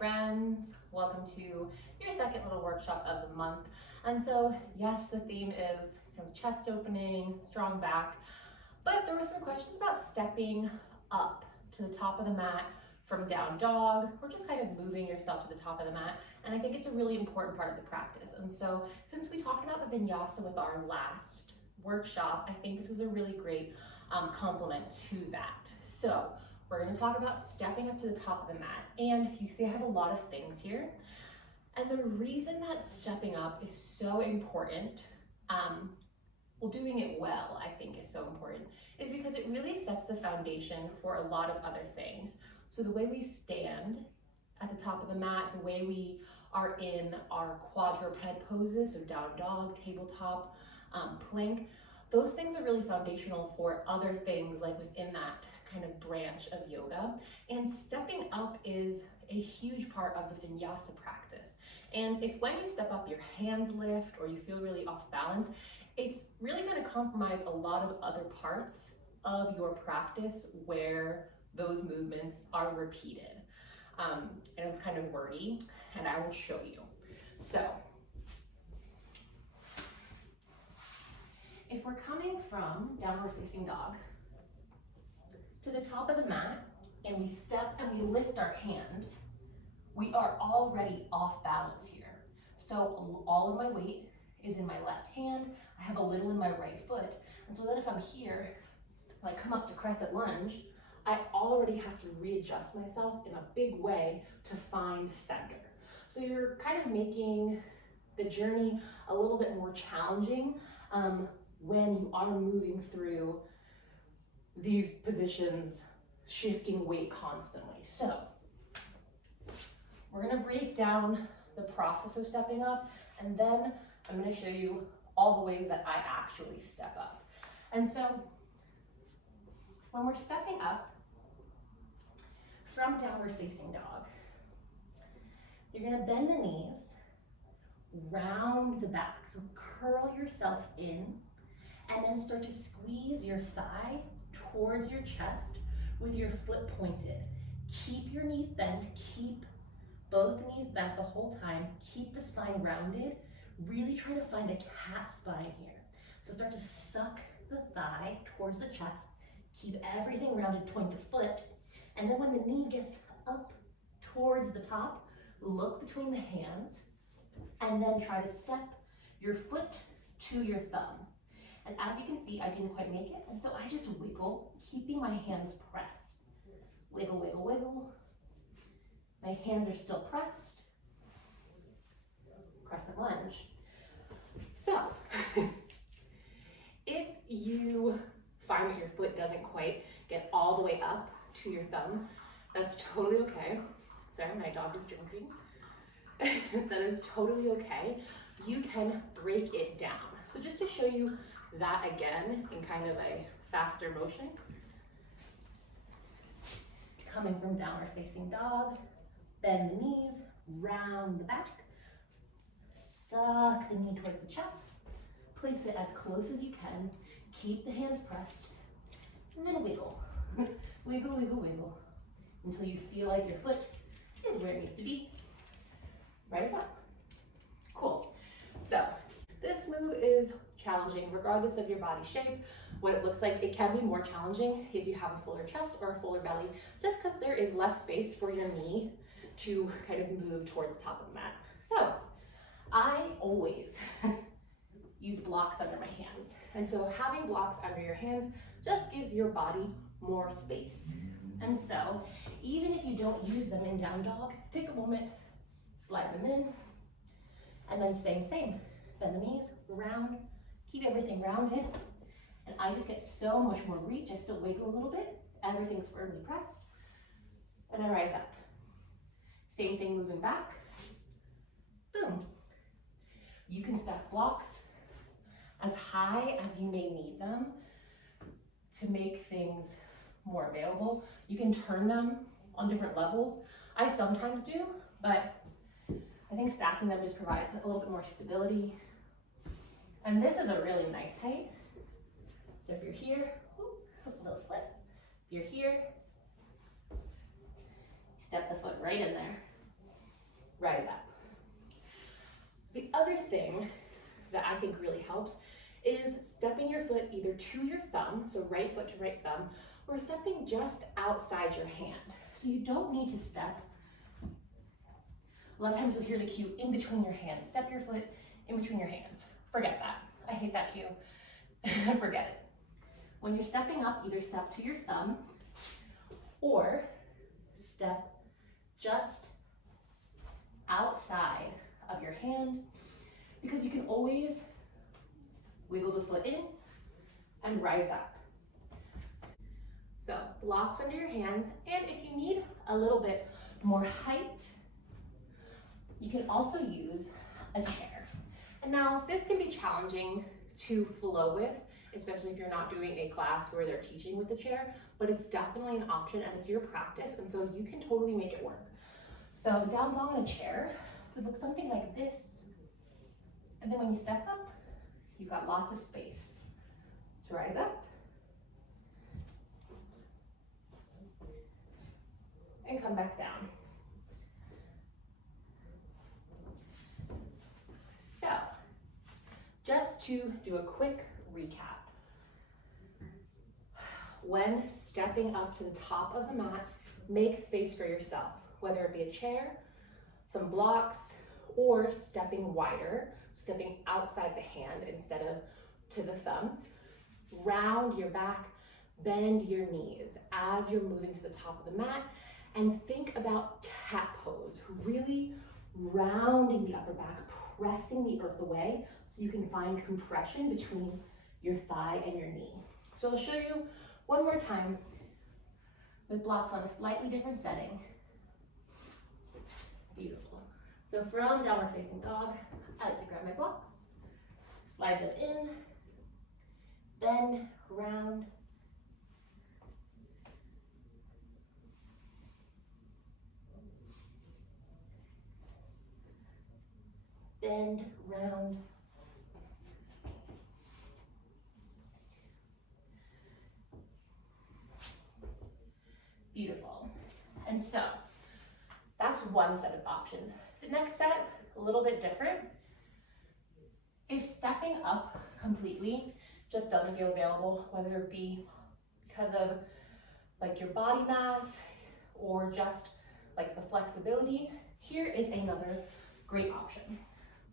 friends. Welcome to your second little workshop of the month. And so, yes, the theme is kind of chest opening, strong back, but there were some questions about stepping up to the top of the mat from down dog, or just kind of moving yourself to the top of the mat. And I think it's a really important part of the practice. And so, since we talked about the vinyasa with our last workshop, I think this is a really great complement to that. So, we're going to talk about stepping up to the top of the mat. And you see I have a lot of things here. And the reason that stepping up is so important, doing it well, I think is so important, is because it really sets the foundation for a lot of other things. So the way we stand at the top of the mat, the way we are in our quadruped poses, so down dog, tabletop, plank, those things are really foundational for other things like within that kind of branch of yoga. And stepping up is a huge part of the vinyasa practice. And if when you step up your hands lift or you feel really off balance, it's really going to compromise a lot of other parts of your practice where those movements are repeated. And it's kind of wordy, and I will show you. So, if we're coming from downward facing dog to the top of the mat, and we step and we lift our hand, we are already off balance here. So all of my weight is in my left hand. I have a little in my right foot. And so then if I'm here, and I come up to crescent lunge, I already have to readjust myself in a big way to find center. So you're kind of making the journey a little bit more challenging when you are moving through these positions, shifting weight constantly. So we're gonna break down the process of stepping up, and then I'm gonna show you all the ways that I actually step up. And so when we're stepping up from downward facing dog, you're gonna bend the knees, round the back. So curl yourself in, and then start to squeeze your thigh towards your chest with your foot pointed. Keep your knees bent, keep both knees bent the whole time, keep the spine rounded. Really try to find a cat spine here. So start to suck the thigh towards the chest, keep everything rounded, point the foot, and then when the knee gets up towards the top, look between the hands, and then try to step your foot to your thumb. And as you can see, I didn't quite make it, and so I just wiggle, keeping my hands pressed. Wiggle, wiggle, wiggle. My hands are still pressed. Crescent lunge. So, if you find that your foot doesn't quite get all the way up to your thumb, that's totally okay. Sorry, my dog is drinking. That is totally okay. You can break it down. So just to show you that again in kind of a faster motion. Coming from downward facing dog, bend the knees, round the back, suck the knee towards the chest, place it as close as you can, keep the hands pressed, and then wiggle. Wiggle, wiggle, wiggle, until you feel like your foot is where it needs to be. Rise up. Cool. So, this move is challenging regardless of your body shape, what it looks like. It can be more challenging if you have a fuller chest or a fuller belly, just because there is less space for your knee to kind of move towards the top of the mat. So I always use blocks under my hands. And so having blocks under your hands just gives your body more space. And so even if you don't use them in down dog, take a moment, slide them in, and then same. Bend the knees, round, keep everything rounded. And I just get so much more reach. I still wiggle a little bit, everything's firmly pressed, and I rise up. Same thing moving back, boom. You can stack blocks as high as you may need them to make things more available. You can turn them on different levels. I sometimes do, but I think stacking them just provides a little bit more stability. And this is a really nice height. So if you're here, a little slip. If you're here, step the foot right in there. rise up. The other thing that I think really helps is stepping your foot either to your thumb, so right foot to right thumb, or stepping just outside your hand. So you don't need to step. A lot of times you'll hear the cue in between your hands. Step your foot in between your hands. Forget that. I hate that cue. Forget it. When you're stepping up, either step to your thumb or step just outside of your hand, because you can always wiggle the foot in and rise up. So blocks under your hands, and if you need a little bit more height, you can also use a chair. And now this can be challenging to flow with, especially if you're not doing a class where they're teaching with the chair, but it's definitely an option and it's your practice, and so you can totally make it work. So down dog on a chair would look something like this. And then when you step up, you've got lots of space to rise up and come back down. So, just to do a quick recap. When stepping up to the top of the mat, make space for yourself, whether it be a chair, some blocks, or stepping wider, stepping outside the hand instead of to the thumb. Round your back, bend your knees as you're moving to the top of the mat, and think about cat pose, really rounding the upper back, pressing the earth away so you can find compression between your thigh and your knee. So I'll show you one more time with blocks on a slightly different setting. Beautiful. So from downward facing dog, I like to grab my blocks, slide them in, bend, round, bend, round, beautiful. And so that's one set of options. The next set, a little bit different. If stepping up completely just doesn't feel available, whether it be because of like your body mass or just like the flexibility, here is another great option.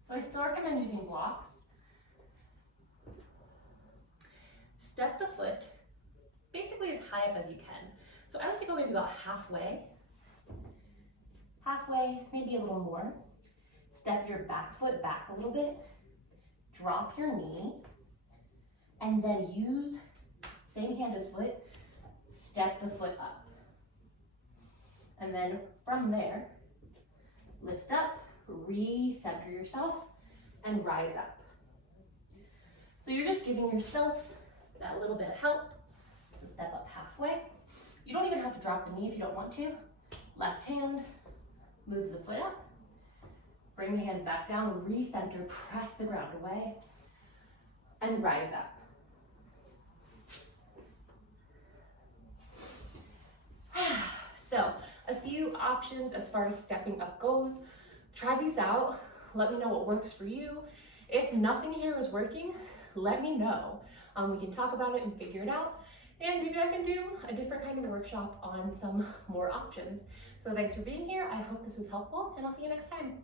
So I still recommend using blocks. Step the foot basically as high up as you can. So I like to go maybe about halfway, maybe a little more. Step your back foot back a little bit, drop your knee, and then use same hand as foot, step the foot up. And then from there, lift up, recenter yourself, and rise up. So you're just giving yourself that little bit of help. So step up halfway. You don't even have to drop the knee if you don't want to. Left hand moves the foot up. Bring the hands back down, recenter, press the ground away, and rise up. So a few options as far as stepping up goes. Try these out. Let me know what works for you. If nothing here is working, let me know. We can talk about it and figure it out. And maybe I can do a different kind of workshop on some more options. So thanks for being here. I hope this was helpful, and I'll see you next time.